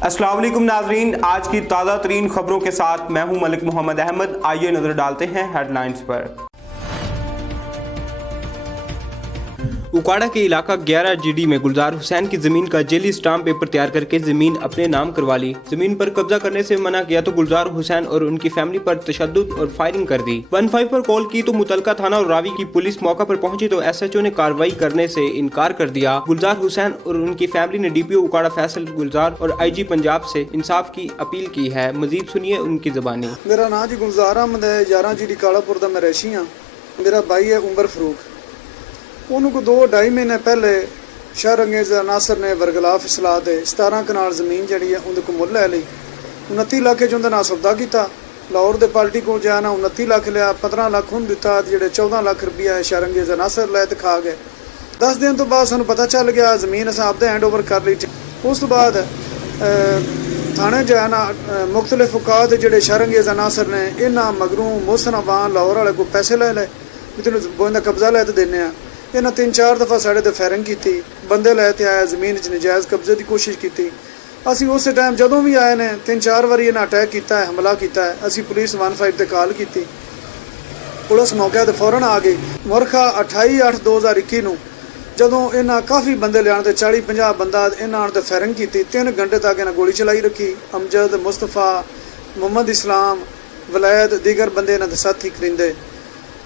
अस्सलाम वालेकुम नाजरीन, आज की ताज़ा तरीन खबरों के साथ मैं हूं मलिक मोहम्मद अहमद। आइए नजर डालते हैं हेडलाइंस पर। उकाड़ा के इलाका 11 GD में गुलजार हुसैन की जमीन का जेली स्टाम्प पेपर तैयार करके जमीन अपने नाम करवा ली। जमीन पर कब्जा करने से मना किया तो गुलजार हुसैन और उनकी फैमिली पर तशद्दुद और फायरिंग कर दी। 15 पर कॉल की तो मुतलका थाना और रावी की पुलिस मौका पर पहुंची तो SHO ने कार्रवाई करने से इनकार कर दिया। गुलजार हुसैन और उनकी फैमिली ने DPO उकाड़ा फैसल गुलजार और IG पंजाब से इंसाफ की अपील की है। मजीद सुनिए उनकी ज़बानी। मेरा नाम जी गुलजार अहमद है, 11 GD कालापुर का मैं रैशी हाँ। मेरा भाई है उमर फरूक। उनको 2-2.5 महीने पहले शहर अंगेज नासर ने बरगलाफ इसलाह दे 17 कनाल जमीन जी है उनके को मुल लै ली। 29 लाख उनके नाल सौदा किया। लाहौर के पार्टी को जाना 29 लाख लिया, 15 लाख उन्हें दिता, जो 14 लाख रुपया है शहर अंगेज नासर लै खा गए। 10 दिन तो बाद सूँ पता चल गया जमीन अस आपदे हैंड ओवर कर ली। उस तो बाद थाने जाना मुख्तलिफ औकात जोड़े शहर अंगेज नासर ने इन्होंने मगरों मोहसन अवान लाहौर वाले को पैसे ले लै भी तेन गोइंदा कब्जा लै तो देने। इन्हें 3-4 दफ़ा साढ़े ते फायरिंग की, बंदे लैते आए, जमीन नजायज़ कब्जे की कोशिश की। असी उस टाइम जदों भी आए ने 3-4 बारी इन्हें अटैक किया है, हमला किया है। असी पुलिस 15 ते कॉल की, पुलिस मौके ते फौरन आ गई। मुरखा 28/8/2021 नूं जदों इन्हें काफ़ी बंदे लिया 40-50 बंदा इन्हें आने फायरिंग की। 3 घंटे तक इन्हें गोली चलाई रखी। अमजद, मुस्तफा, मुहम्मद इस्लाम, वलैद दीगर बंदे इन्हें साथी करिंदे।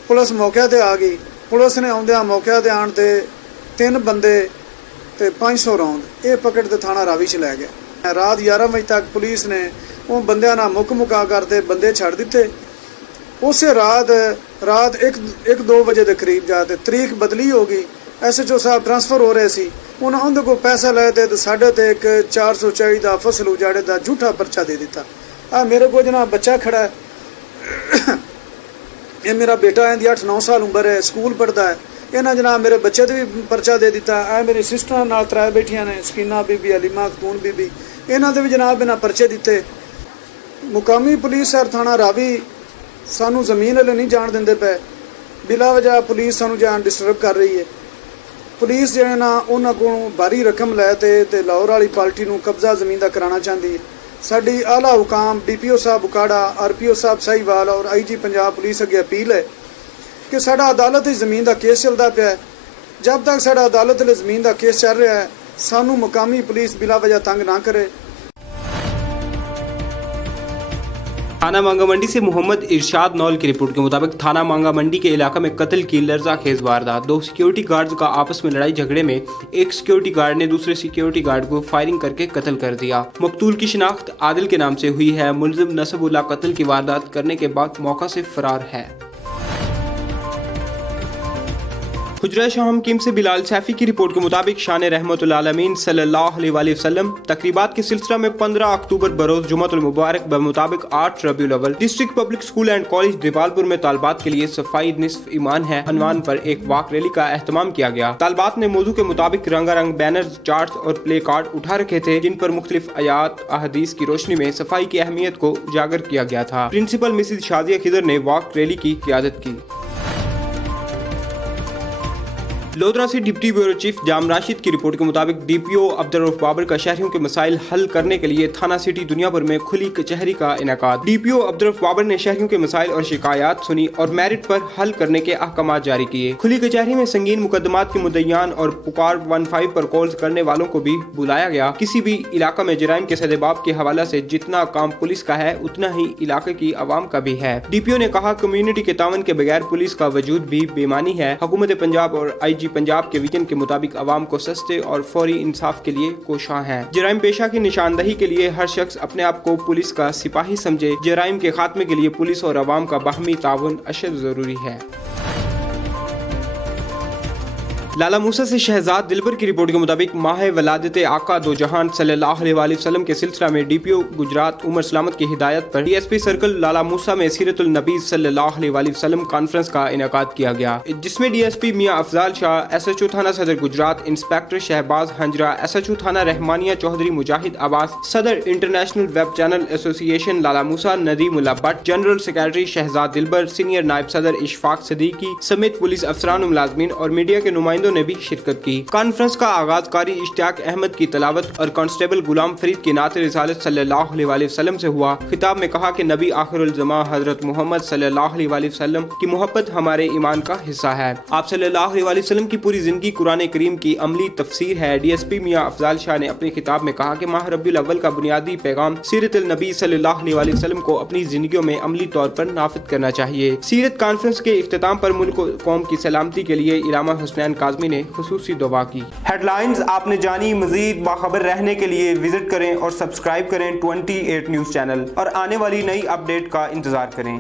पुलिस मौके ते आ गई। पुलिस ने आउंदिया मौके ते आण ते 3 बंदे ते 500 राउंड ये पकड़ के थाना रावी च लै गए। रात 11 बजे तक पुलिस ने उन बंदियां नाल मुका करते बंदे छड़ दिते। उस रात 1-2 बजे के करीब जाते तरीक बदली हो गई। SHO साहब ट्रांसफर हो रहे सी, उन्हें उनके को पैसा लेते तो साढ़े ते एक 440 का फसल उजाड़े का झूठा पर्चा दे दिता। आ मेरे को जनाब बच्चा खड़ा है, ये मेरा बेटा है, 8-9 साल उम्र है, स्कूल पढ़ता है। इन्हें जनाब मेरे बच्चे तो भी पर्चा दे दिता। है मेरी सिस्टर नाल 3 बेटियां ने, सकीना बीबी, अलीमा खतून बीबी, इन्होंने भी जनाब इन्हें पर्चे दिते। मुकामी पुलिस सर थाना रावी सानू जमीन वाले नहीं जान देंदे पे, बिला वजह पुलिस सानू जान डिस्टर्ब कर रही है। पुलिस जिहड़े ना उन्हां कोलों भारी रकम लैते ते लाहौर वाली पार्टी नूं कब्जा जमीन का कराना चाहती है। साडी आला हुकाम DPO साहब उकाड़ा, RPO साहब साहिवाल और IG पंजाब पुलिस अगे अपील है कि साडा अदालत जमीन का केस चलता पाया है। जब तक साडा अदालत जमीन का केस चल रहा है सानू मुकामी पुलिस बिला वजह तंग ना करे। थाना मांगा मंडी से मोहम्मद इरशाद नौल की रिपोर्ट के मुताबिक थाना मांगा मंडी के इलाके में कत्ल की लर्जा खेज वारदात। 2 सिक्योरिटी गार्ड्स का आपस में लड़ाई झगड़े में एक सिक्योरिटी गार्ड ने दूसरे सिक्योरिटी गार्ड को फायरिंग करके कत्ल कर दिया। मकतूल की शिनाख्त आदिल के नाम से हुई है। मुलजिम नसबुल्ला कत्ल की वारदात करने के बाद मौका से फरार है। हुजरा शाह हकीम से बिलाल सैफी की रिपोर्ट के मुताबिक शान रहमतुल आलमीन सल्लल्लाहु अलैहि वसल्लम तकरीबात के सिलसिला में 15 अक्टूबर बरोज जुमअतुल मुबारक बमुताबिक 8 रबीउल अव्वल district public school and college Depalpur में तालबात के लिए सफाई निस्फ ईमान है अनवान पर एक वॉक रैली का एहतमाम किया गया। तालबात ने मौजू के मुताबिक रंगारंग बैनर्स, चार्ट्स और प्ले कार्ड उठा रखे थे जिन पर मुख्तलिफ आयात अहदीस की रोशनी में सफाई की अहमियत को उजागर किया गया था। प्रिंसिपल मिसिज शाजिया खिदर ने वॉक रैली की क़ियादत की। लोधरा से डिप्टी ब्यूरो चीफ जाम राशिद की रिपोर्ट के मुताबिक DPO अब्दुर्रऊफ बाबर का शहरियों के मसाइल हल करने के लिए थाना सिटी दुनिया भर में खुली कचहरी का इनेकाद। DPO अब्दुर्रऊफ बाबर ने शहरियों के मसाइल और शिकायत सुनी और मेरिट पर हल करने के अहकाम जारी किए। खुली कचहरी में संगीन मुकदमात के मुद्दईयान और पुकार 15 पर कॉल करने वालों को भी बुलाया गया। किसी भी इलाका में जराइम के सदेबाब के हवाला से जितना काम पुलिस का है उतना ही इलाके की आवाम का भी है। DPO ने कहा कम्युनिटी के तावन के बगैर पुलिस का वजूद भी बेमानी है। हुकूमत पंजाब और IG पंजाब के विजन के मुताबिक अवाम को सस्ते और फौरी इंसाफ के लिए कोशां है। जराइम पेशा की निशानदही के लिए हर शख्स अपने आप को पुलिस का सिपाही समझे। जराइम के खात्मे के लिए पुलिस और अवाम का बाहमी ताउन अशद जरूरी है। लाला मूसा से शहजाद दिलबर की रिपोर्ट के मुताबिक माह वलादत आका दो जहान सल्लल्लाहु अलैहि वसल्लम के सिलसिला में DPO गुजरात उमर सलामत की हिदायत पर DSP सर्कल लाला मूसा में सीरतुल नबी सल्लल्लाहु अलैहि वसल्लम कॉन्फ्रेंस का इनेकाद किया गया, जिसमें DSP मियां अफजाल शाह, SHO थाना सदर गुजरात इंस्पेक्टर शहबाज हंजरा, SHO थाना रहमानिया चौधरी मुजाहिद अब्बास, सदर इंटरनेशनल वेब चैनल एसोसिएशन लाला मूसा नदीमुल्ला भट्ट, जनरल सेक्रेटरी शहजाद दिलबर, सीनियर नायब सदर इशफाक सदीकी समेत पुलिस अफसरान मुलाजमीन और मीडिया के नुमाइंदों नुमाइंदों ने भी शिरकत की। कॉन्फ्रेंस का आगाज कारी इश्तियाक अहमद की तलावत और कांस्टेबल गुलाम फरीद की नात रिसालत सल्लल्लाहु अलैहि वसल्लम से हुआ। खिताब में कहा कि नबी आखिरुल ज़मा हजरत मोहम्मद सल्लल्लाहु अलैहि वसल्लम की मोहब्बत हमारे ईमान का हिस्सा है। आप सल्लल्लाहु अलैहि वसल्लम की पूरी जिंदगी कुरान करीम की अमली तफसीर है। DSP मियां अफजाल शाह ने अपने खिताब में कहा कि माह रब्बीउल अव्वल का बुनियादी पैगाम सीरतुल नबी सल्लल्लाहु अलैहि वसल्लम को अपनी जिंदगियों में अमली तौर पर नाफिज करना चाहिए। सीरत कॉन्फ्रेंस के इख्तिताम पर मुल्क और कौम की सलामती के लिए इलामा हुसनैन काज़मी ने खुसूसी दुआ की। हेडलाइंस आपने जानी, मजीद बाखबर रहने के लिए विजिट करें और सब्सक्राइब करें 28 न्यूज़ चैनल और आने वाली नई अपडेट का इंतजार करें।